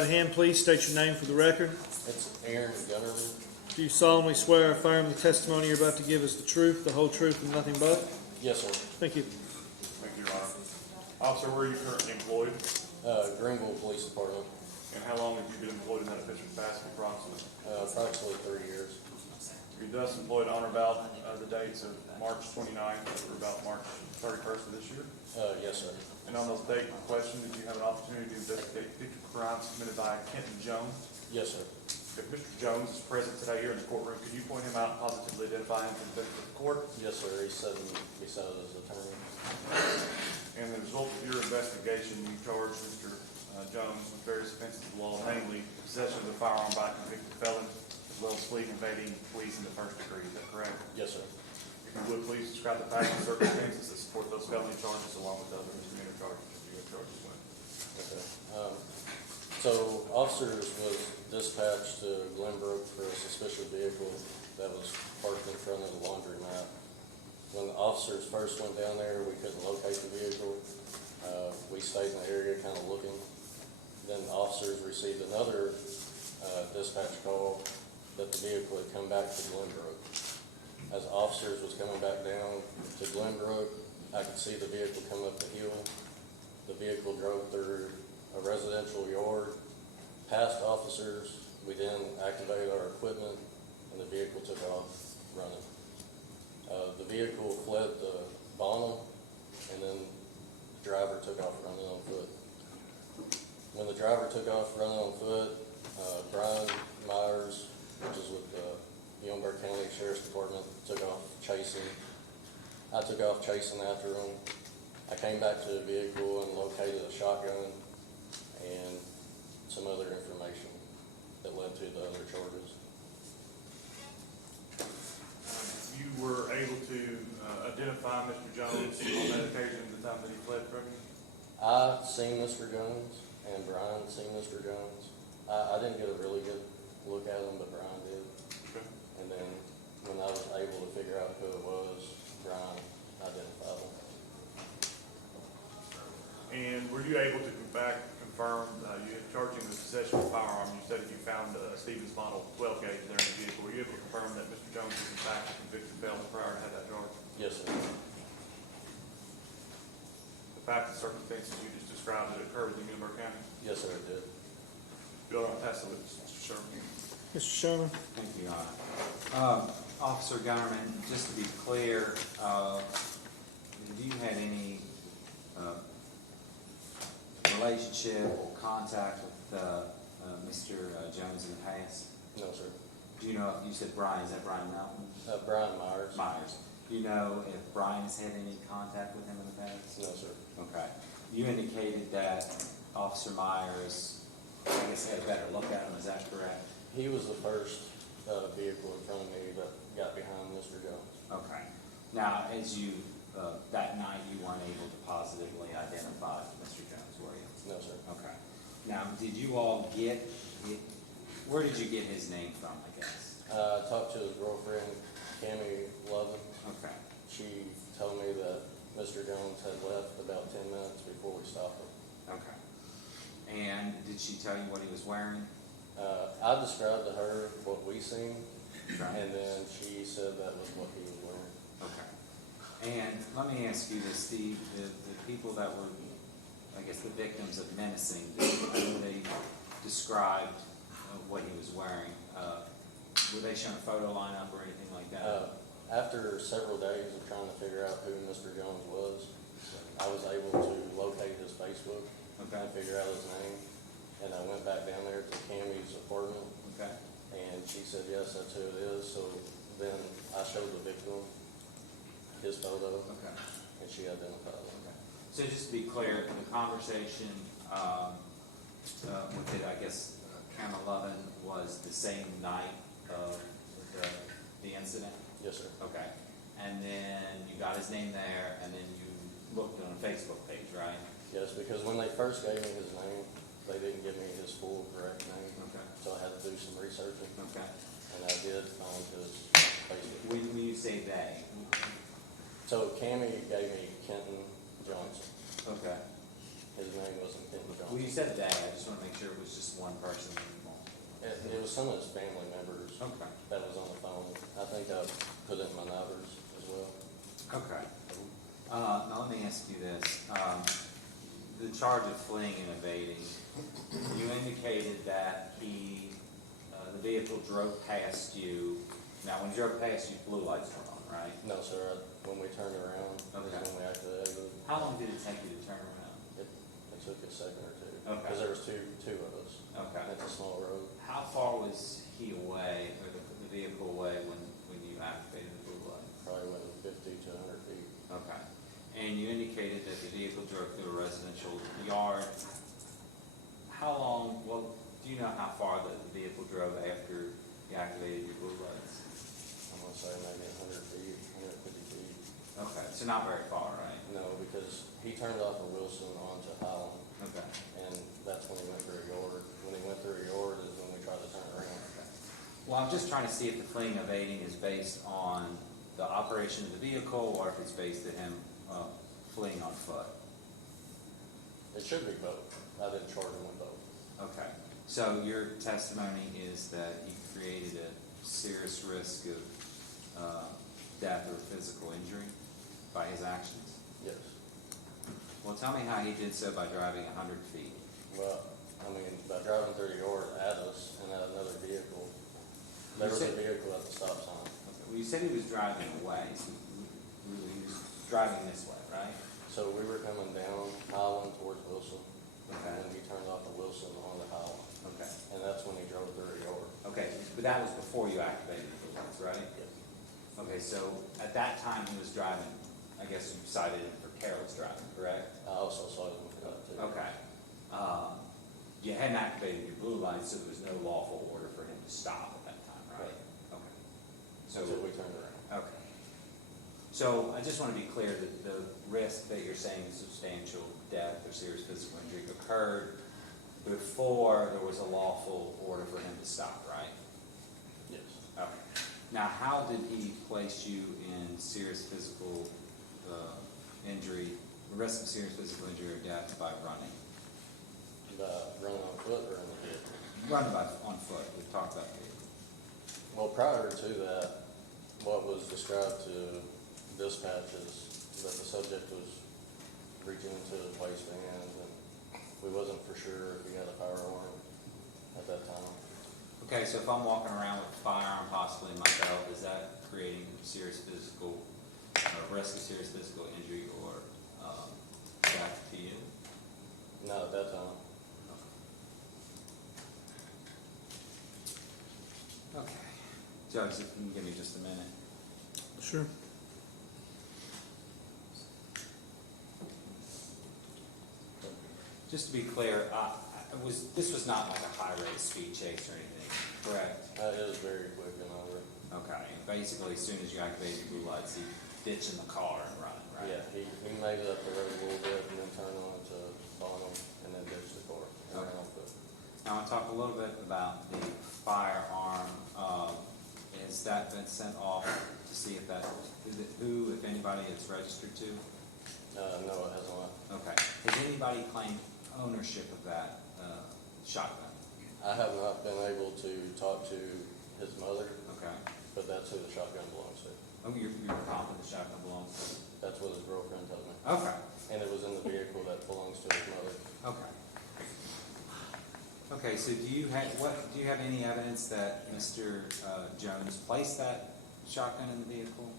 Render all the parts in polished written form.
Right hand, please state your name for the record. It's Aaron Gunnerman. Do you solemnly swear or affirm the testimony you're about to give is the truth, the whole truth, and nothing but? Yes, sir. Thank you. Thank you, Your Honor. Officer, where are you currently employed? Greenville Police Department. And how long have you been employed in that official capacity approximately? Approximately 3 years. You're thus employed on or about the dates of March 29th or about March 31st of this year? Yes, sir. And on those dates in question, did you have an opportunity to investigate future crimes committed by Kenton Jones? Yes, sir. If Mr. Jones is present today here in the courtroom, could you point him out and positively identify him to the benefit of the court? Yes, sir. He's sitting beside his attorney. And as a result of your investigation, you charged Mr. Jones with various offenses of law, namely possession of a firearm by a convicted felon, as well as fleeing, evading police in the first degree. Is that correct? Yes, sir. If you would, please describe the facts and circumstances that support those felony charges along with other misdemeanor charges that you have charges with. Okay. So, officers was dispatched to Glenbrook for a suspicious vehicle that was parked in front of the laundromat. When the officers first went down there, we couldn't locate the vehicle. We stayed in the area kind of looking. Then the officers received another dispatch call that the vehicle had come back to Glenbrook. As officers was coming back down to Glenbrook, I could see the vehicle come up the hill. The vehicle drove through a residential yard, past officers. We then activated our equipment, and the vehicle took off running. The vehicle fled the Bonham, and then the driver took off running on foot. When the driver took off running on foot, Brian Myers, which is with the Youngberg County Sheriff's Department, took off chasing. I took off chasing after him. I came back to the vehicle and located a shotgun and some other information that led to the other charges. You were able to identify Mr. Jones on that occasion at the time that he fled from you? I seen Mr. Jones and Brian seen Mr. Jones. I didn't get a really good look at him, but Brian did. Okay. And then when I was able to figure out who it was, Brian identified him. And were you able to come back and confirm, you had charged him with possession of a firearm, you said that you found Stevens model 12 gauge there in the vehicle. Were you able to confirm that Mr. Jones was in fact a convicted felon prior to have that charge? Yes, sir. The facts and circumstances you just described that occurred in Youngberg County? Yes, sir, it did. Bill, I'll pass the witness, Mr. Sherman. Mr. Sherman. Thank you, Your Honor. Officer Gunnerman, just to be clear, have you had any relationship or contact with Mr. Jones in the past? No, sir. Do you know, you said Brian, is that Brian Melton? Brian Myers. Myers. Do you know if Brian has had any contact with him in the past? No, sir. Okay. You indicated that Officer Myers, I guess, had a better look at him, is that correct? He was the first vehicle in front of me that got behind Mr. Jones. Okay. Now, as you, that night, you weren't able to positively identify Mr. Jones, were you? No, sir. Okay. Now, did you all where did you get his name from, I guess? I talked to his girlfriend, Cammie Lovin. Okay. She told me that Mr. Jones had left about 10 minutes before we stopped him. Okay. And did she tell you what he was wearing? I described to her what we seen, Okay. and then she said that was what he was wearing. Okay. And let me ask you this, the people that were, I guess, the victims of menacing, they described what he was wearing. Were they showing a photo lineup or anything like that? After several days of trying to figure out who Mr. Jones was, I was able to locate his Facebook and figure out his name. And I went back down there to Cammie's apartment, Okay. and she said, yes, that's who it is. So then I showed the victim his photo, Okay. and she identified him. Okay. So just to be clear, the conversation with it, I guess, Count 11 was the same night of the incident? Yes, sir. Okay. And then you got his name there, and then you looked on a Facebook page, right? Yes, because when they first gave me his name, they didn't give me his full correct name. Okay. So I had to do some researching, Okay. and I did find his Facebook. When you say they? So Cammie gave me Kenton Johnson, Okay. His name wasn't Kenton Well, you Johnson. said they, I just wanna make sure it was just one person involved. It was some of his family members Okay. that was on the phone. I think I put it in my numbers as well. Okay. Now let me ask you this, the charge of fleeing and evading, you indicated that the vehicle drove past you. Now, when he drove past you, blue lights were on, right? No, sir, when we turned around, is Okay. when we activated. How long did it take you to turn around? It took a second or two. Okay. Because there was two of us. Okay. It's a small road. How far was he away, or the vehicle away when you activated the blue light? Probably went 50 to 100 feet. Okay. And you indicated that the vehicle drove through a residential yard. How long, well, do you know how far the vehicle drove after you activated your blue lights? I'm gonna say maybe 100 feet, 150 feet. Okay, so not very far, right? No, because he turned off of Wilson onto Highland, Okay. and that's when he went through a yard. When he went through a yard is when we tried to turn around. Well, I'm just trying to see if the fleeing and evading is based on the operation of the vehicle, or if it's based on him fleeing on foot. It should be both. I didn't charge him with both. Okay, so your testimony is that he created a serious risk of death or physical injury by his actions? Yes. Well, tell me how he did so by driving 100 feet. Well, I mean, by driving through the yard at us and at another vehicle, there You was a said- vehicle at the stop sign. Okay. Well, you said he was driving away, so he was driving this way, right? So we were coming down Highland towards Wilson, Okay. and he turned off of Wilson onto Highland, Okay. and that's when he drove through a yard. Okay, but that was before you activated the lights, right? Okay, so at that time he was driving, I guess you cited him for careless driving, correct? I also saw him for that too. Okay. You hadn't activated your blue lights, so there was no lawful order for him to stop at that time, right? Okay. So we turned around. Okay. So I just want to be clear that the risk that you're saying is substantial death or serious physical injury occurred before there was a lawful order for him to stop, right? Yes. Okay. Now, how did he place you in serious physical injury, risk of serious physical injury or death by running? Running on foot or in the vehicle? Running on foot, we've talked about vehicle. Well, prior to that, what was described to dispatch is that the subject was reaching into his waistband, and we wasn't for sure if he had a firearm at that time. Okay, so if I'm walking around with a firearm possibly in my belt, is that creating serious physical, risk of serious physical injury or death to you? Not at that time. Okay. Judge, if you can give me just a minute. Sure. Just to be clear, this was not like a high-rate speed chase or anything, correct? It was very quick and over. Okay, basically, as soon as you activated your blue lights, he ditched in the car and run, right? Yeah, he made it up the road a little bit and then turned on to follow him and then ditched the car and ran on foot. Now, I'll talk a little bit about the firearm. Has that been sent off to see if that, is it who, if anybody, it's registered to? No, it has not. Okay. Has anybody claimed ownership of that shotgun? I have not been able to talk to his mother, Okay. but that's who the shotgun belongs to. Oh, you're confident the shotgun belongs to? That's what his girlfriend told me. Okay. And it was in the vehicle that belongs to his mother. Okay. Okay, so do you have any evidence that Mr. Jones placed that shotgun in the vehicle?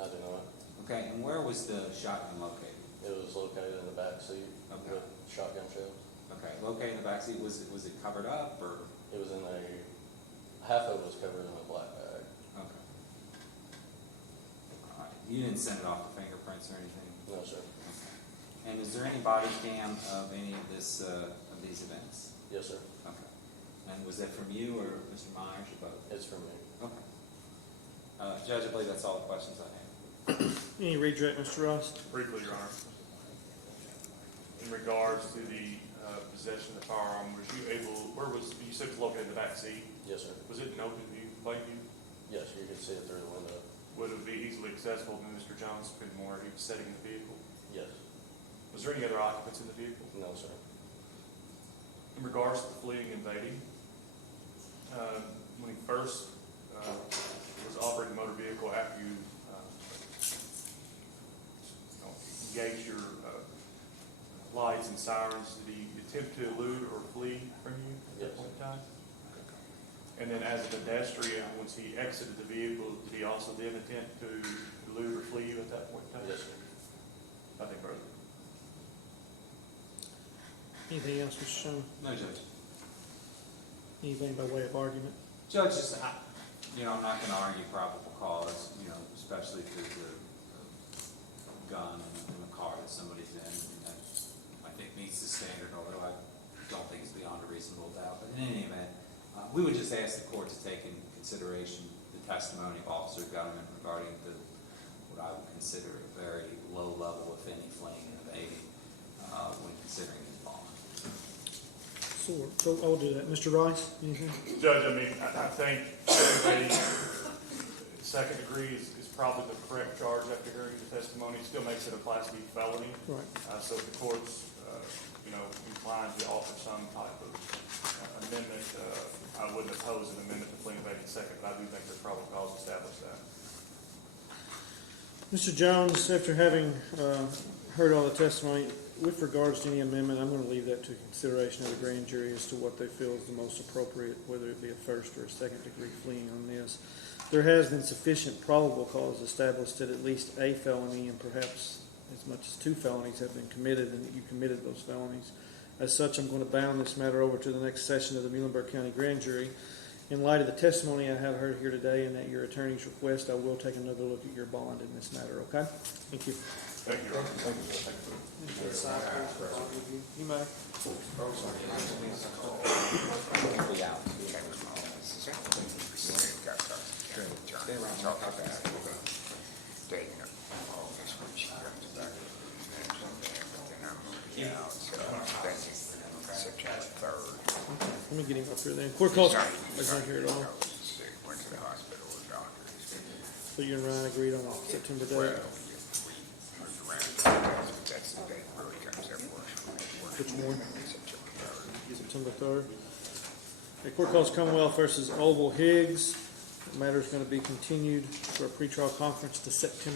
I do not. Okay, and where was the shotgun located? It was located in the back seat Okay. with shotgun shells. Okay, located in the backseat, was it covered up, or? It was in half of it was covered in a black bag. Okay. All right, you didn't send it off for fingerprints or anything? No, sir. Okay. And is there any body cam of any of this, of these events? Yes, sir. Okay. And was that from you or Mr. Myers or both? It's from me. Okay. Judge, I believe that's all the questions I have. Any redirect, Mr. Ross? Briefly, Your Honor. In regards to the possession of the firearm, was you able, you said it was located in the back seat? Yes, sir. Was it in open view, plain view? Yes, you could see it through the window. Would it be easily accessible to Mr. Jones from where he was sitting in the vehicle? Yes. Was there any other occupants in the vehicle? No, sir. In regards to the fleeing and evading, when he first was operating the motor vehicle after you engaged your lights and sirens, did he attempt to elude or flee from you at that Yes. point in time? And then as a pedestrian, once he exited the vehicle, did he also then attempt to elude or flee you at that point in time? Yes, sir. Nothing further. Anything else, Mr. Sherman? No, Judge. Anything by way of argument? Judge, just, I'm not gonna argue probable cause, especially if there's a gun in the car that somebody's in. That I think meets the standard, although I don't think it's beyond a reasonable doubt. But in any event, we would just ask the court to take in consideration the testimony of Officer Gunnerman regarding what I would consider a very low level, if any, fleeing and evading when considering his bond. So I'll do that. Mr. Rice, anything? Judge, I think second degree is probably the correct charge after hearing the testimony. It still makes it a Class B felony. Right. So if the court's, inclined to offer some type of amendment, I wouldn't oppose an amendment to fleeing and evading second, but I do think there's probable cause to establish that. Mr. Jones, after having heard all the testimony, with regards to any amendment, I'm going to leave that to consideration of the grand jury as to what they feel is the most appropriate, whether it be a first or a second degree fleeing on this. There has been sufficient probable cause established that at least a felony and perhaps as much as 2 felonies have been committed and that you committed those felonies. As such, I'm going to bound this matter over to the next session of the Muhlenberg County Grand Jury. In light of the testimony I have heard here today and at your attorney's request, I will take another look at your bond in this matter, okay? Thank you. Thank you, Your Honor. You may. Let me get him up here then. Court calls. He's not here at all. So you and Ryan agreed on a September date? Which one? September 3rd. Okay, court calls Commonwealth versus Oval Higgs. The matter is going to be continued for a pretrial conference to September